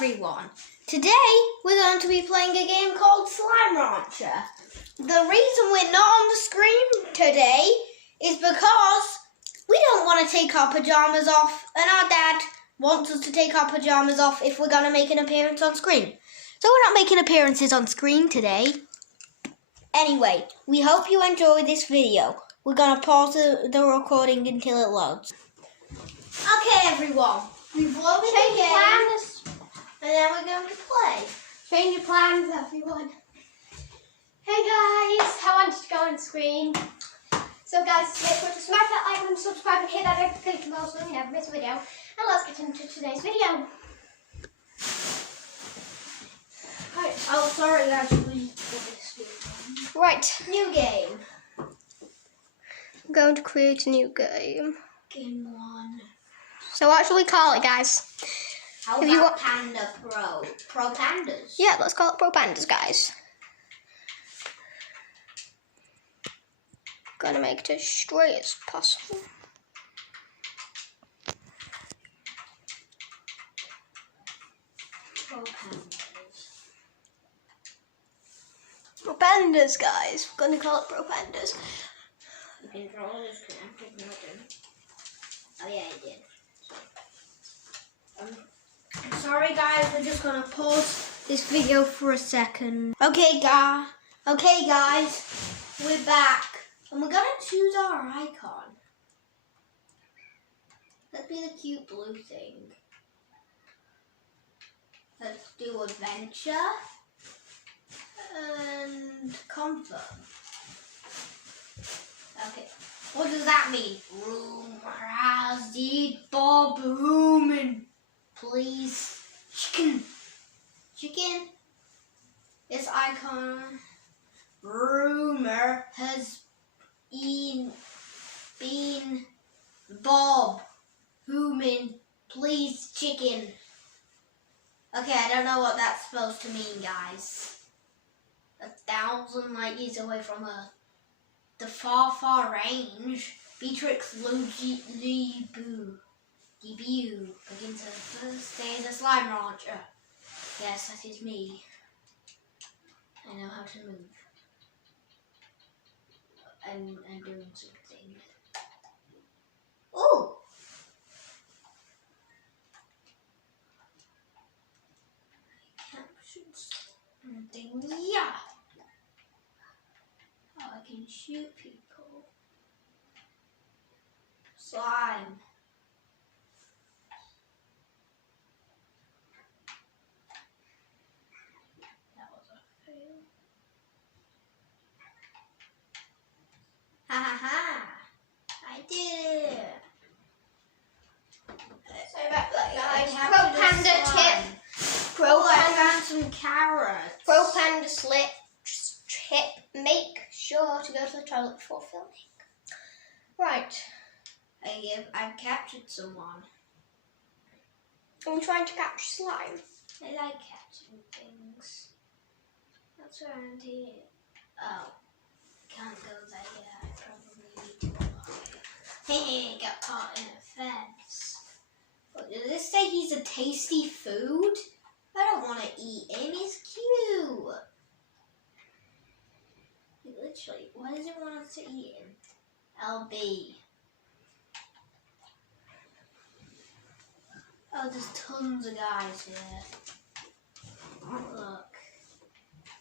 everyone! Today we're going to be playing a game called Slime Rancher. The reason we're not on the screen today is because we don't want to take our pajamas off, and our dad wants us to take our pajamas off if we're going to make an appearance on screen. So we're not making appearances on screen today. Anyway, we hope you enjoy this video. We're going to pause the recording until it loads. Okay everyone, we've loaded the game, and then we're going to play. Change your plans, everyone. Hey guys, I wanted to go on screen. So guys, make sure to smash that like and subscribe and hit that notification bell so you never miss a video. And let's get into today's video. Right. Oh, sorry guys, Right, new game. I'm going to create a new game. Game 1. So what should we call it, guys? How If about you want- Panda Pro? Pro Pandas? Yeah, let's call it Pro Pandas, guys. Gonna make it as straight as possible. Pro Pandas. Pro Pandas, guys. We're gonna call it Pro Pandas. You can draw this connected nothing. Oh yeah, I did. Sorry guys, we're just gonna pause this video for a second. Okay guys, we're back. And we're gonna choose our icon. Let's be the cute blue thing. Let's do adventure and comfort. Okay, what does that mean? Rumor has it Bob booming. Please, chicken. This icon. Rumor has been Bob Hooman, please chicken. Okay, I don't know what that's supposed to mean, guys. 1,000 light years away from Earth. The far range. Beatrix debut begins her first day as a slime rancher. Yes, that is me. I know how to move. I'm doing something. Oh! I captured something. Yeah! Oh, I can shoot people. Slime. That was a fail. Ha ha ha! I did it! Sorry about that, I guys. have Pro to do Panda slime. tip. Oh, I found some carrots. Pro Panda tip. Make sure to go to the toilet before filming. Right. I've captured someone. I'm trying to catch slime. I like catching things. What's around here? Oh, can't go there yet. I probably need to fly. Hey, got caught in a fence. But does this say he's a tasty food? I don't want to eat him. He's cute. Literally, why does it want us to eat him? LB. Oh, there's tons of guys here. Look.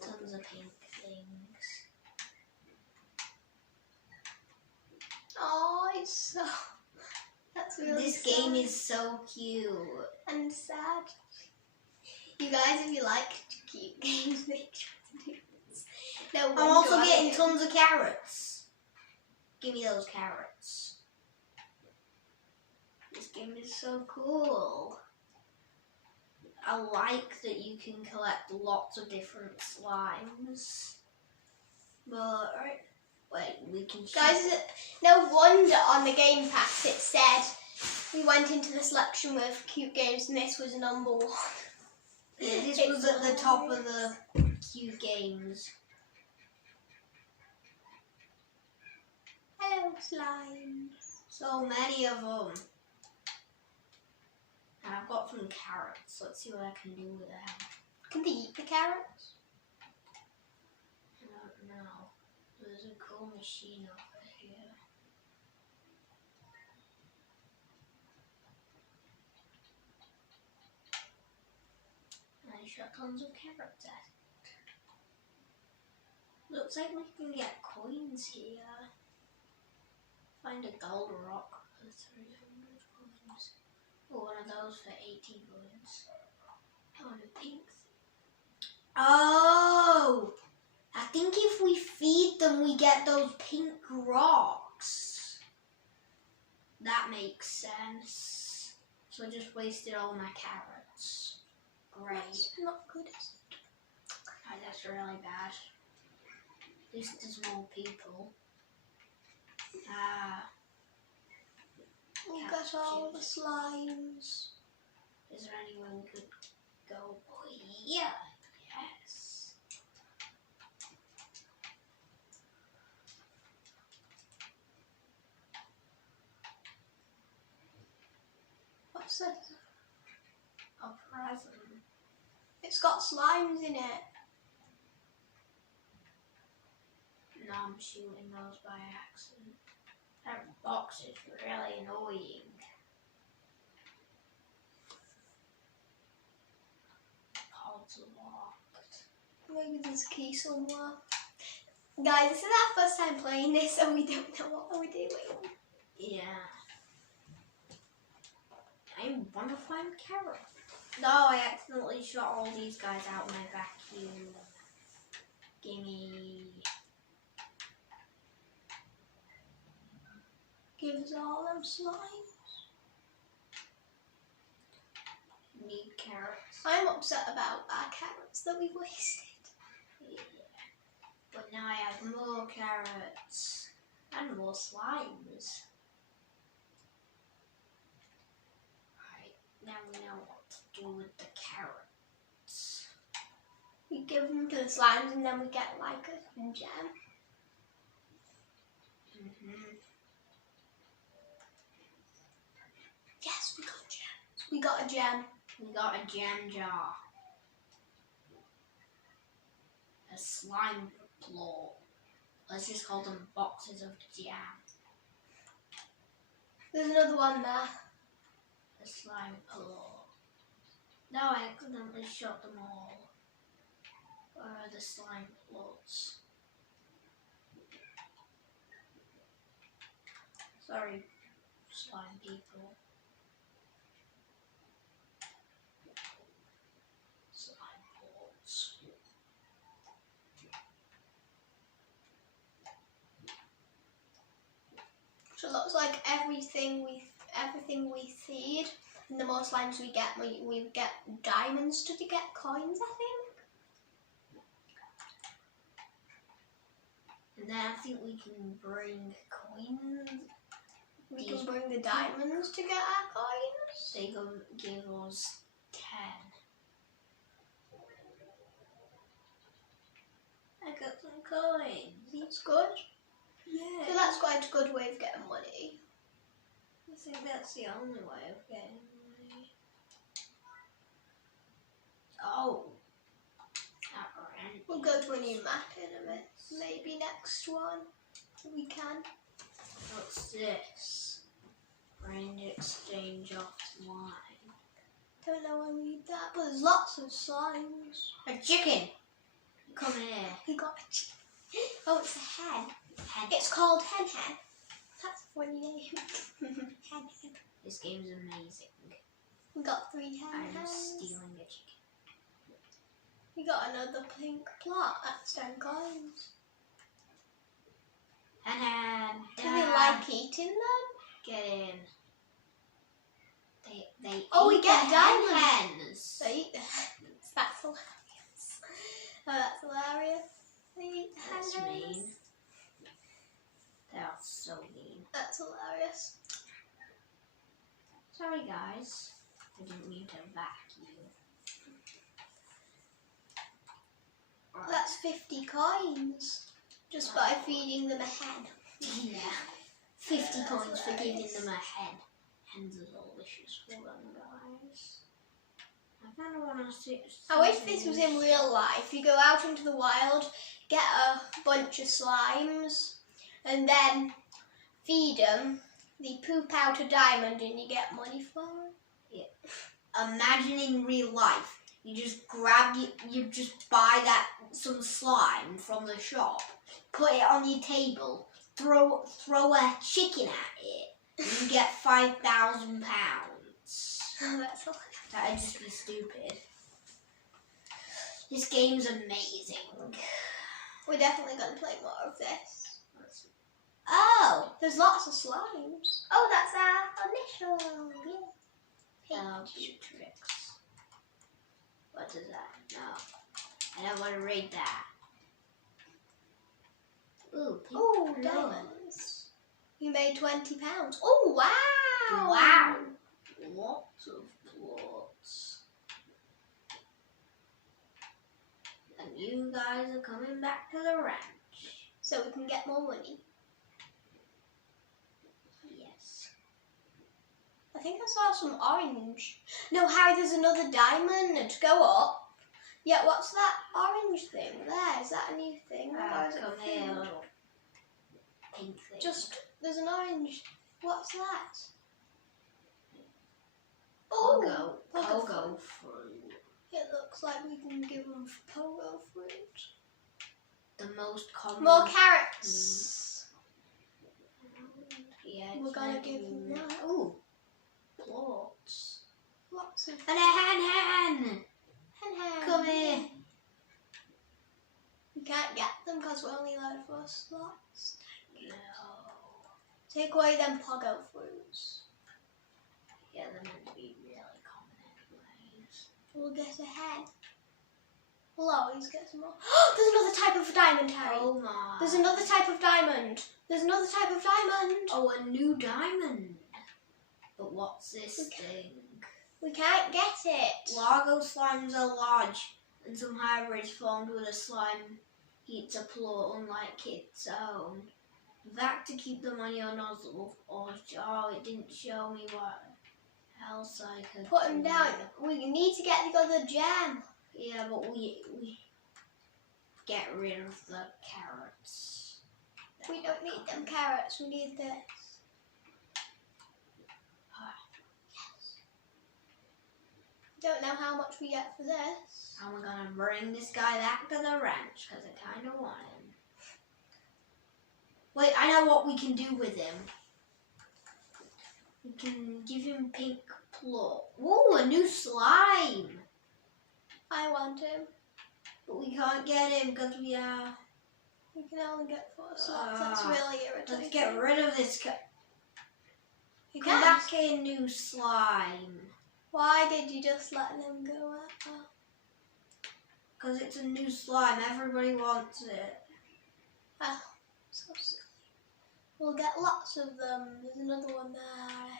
Tons of pink things. Oh, it's so... That's really This sad. game is so cute. And sad. You guys, if you like cute games, make sure to do this. No, I'm also getting tons of carrots. Give me those carrots. This game is so cool. I like that you can collect lots of different slimes. But, wait, we can... Guys, no wonder on the Game Pass it said we went into the selection with cute games and this was number 1. Yeah, this was at the top of the cute games. Hello, slime. So many of them. And I've got some carrots. Let's see what I can do with them. Can they eat the carrots? I don't know. There's a cool machine over here. I shot tons of carrots at it. Looks like we can get coins here. Find a gold rock for 300 coins. Oh, one of those for 80 coins. I want a pink. Oh! I think if we feed them, we get those pink rocks. That makes sense. So I just wasted all my carrots. Great. That's not good, is it? Oh, that's really bad. At least there's more people. Ah. We'll get all the slimes. Is there anywhere we could go? Oh, yeah. Yes. What's this? A present. It's got slimes in it. No, I'm shooting those by accident. That box is really annoying. Pods locked. Maybe there's a key somewhere. Guys, this is our first time playing this, so we don't know what we're doing. Yeah. I want to find carrot. No, I accidentally shot all these guys out my vacuum. Gimme. Give us all them slimes. Need carrots. I'm upset about our carrots that we wasted. Yeah. But now I have more carrots and more slimes. Right, now we know what to do with the carrots. We give them to the slimes and then we get like a gem. Yes, we got gems. We got a gem. We got a gem jar. A slime plot. Let's just call them boxes of jam. There's another one there. A slime plot. No, I accidentally shot them all. Where are the slime plots? Sorry, slime people. Slime plots. So it looks like everything we feed, and the more slimes we get diamonds to get coins, I think. And then I think we can bring coins. We can bring the diamonds to get our coins. They give us 10. I got some coins. That's good. Yeah. So that's quite a good way of getting money. I think that's the only way of getting money. Oh. We'll go to a new map in a bit. Maybe next one we can. What's this? Brand exchange offline. Don't know why we need that, but there's lots of slimes. A chicken! Come here. We got a chicken. Oh, it's a hen. Hen. It's called Hen Hen. That's a funny name. Hen Hen. This game's amazing. We got 3 hen I'm hens. stealing a chicken. We got another pink plot. That's 10 coins. Hen. Do we like eating them? Get in. They Oh, we eat get the diamonds. hens. They eat the hens. That's hilarious. Oh, that's hilarious. They eat the That's hens. mean. They are so mean. That's hilarious. Sorry guys. I didn't mean to vacuum. Right. That's 50 coins. Just by feeding them a hen. Yeah. 50 coins for giving them a hen. Hens are delicious for them, guys. I kind of want to see. I wish this was in real life. You go out into the wild, get a bunch of slimes, and then feed them. They poop out a diamond and you get money for it. Yeah. Imagine in real life, you just you just buy some slime from the shop, put it on your table, throw a chicken at it, and you get £5,000. That's a lot. That would just be stupid. This game's amazing. We're definitely going to play more of this. Oh! There's lots of slimes. Oh, that's our initial. Yeah. Tricks. What is that? No. I don't want to read that. Ooh, Oh, pink diamonds. You made £20. Oh, wow. Wow. Lots of plots. And you guys are coming back to the ranch. So we can get more money. Yes. I think I saw some orange. No, Harry, there's another diamond. Go up. Yeah, what's that orange thing there? Is that a new thing? Or is it Come a here, food? little pink thing. There's an orange. What's that? Oh, Pogo fruit. It looks like we can give them pogo fruit. The most common. More carrots. Yeah, We're gonna give them that. Ooh, plots. Lots of And a hen. hen. Come here. We can't get them because we're only allowed 4 slots. No. Take away them pogo fruits. Yeah, they're meant to be really common anyways. We'll get a hen. We'll always get some more. There's another type of diamond, Harry. Oh my. There's another type of diamond. There's another type of diamond. Oh, a new diamond. But what's this thing? We can't get it. Largo slimes are large, and some hybrids formed with a slime eats a plot unlike its own. That to keep them on your nozzle, or it didn't show me what else I could Put them do. down. We need to get the other gem. Yeah, but we get rid of the carrots. We don't need them carrots. We need this. Don't know how much we get for this. And we're gonna bring this guy back to the ranch because I kind of want him. Wait, I know what we can do with him. We can give him pink plot. Ooh, a new slime. I want him. But we can't get him because we are. We can only get 4 slots. That's really irritating. Let's get rid of this guy. You Come can't. back in, new slime. Why did you just let them go out? Because it's a new slime. Everybody wants it. Oh, so silly. We'll get lots of them. There's another one there.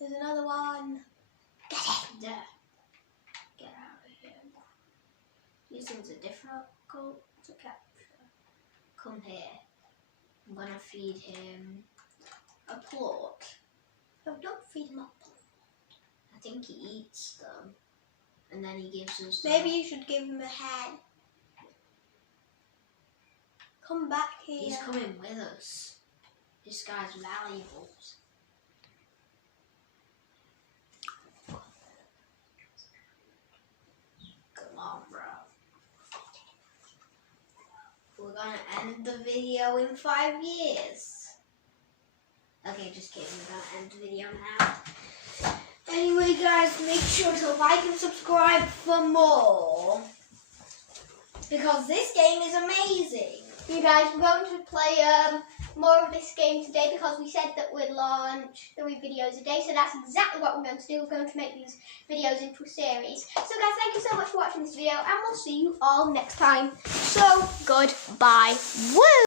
There's another one. Get it! There. Get out of here. These things are difficult to capture. Come here. I'm gonna feed him a plot. No, don't feed him up. I think he eats them. And then he gives us Maybe you should give him a head. Come back here. He's coming with us. This guy's valuable. Come on, bro. We're gonna end the video in 5 years. Okay, just kidding. We're gonna end the video now. Anyway, guys, make sure to like and subscribe for more. Because this game is amazing. You guys, we're going to play more of this game today because we said that we'd launch 3 videos a day. So that's exactly what we're going to do. We're going to make these videos into a series. So guys, thank you so much for watching this video and we'll see you all next time. So, goodbye. Woo!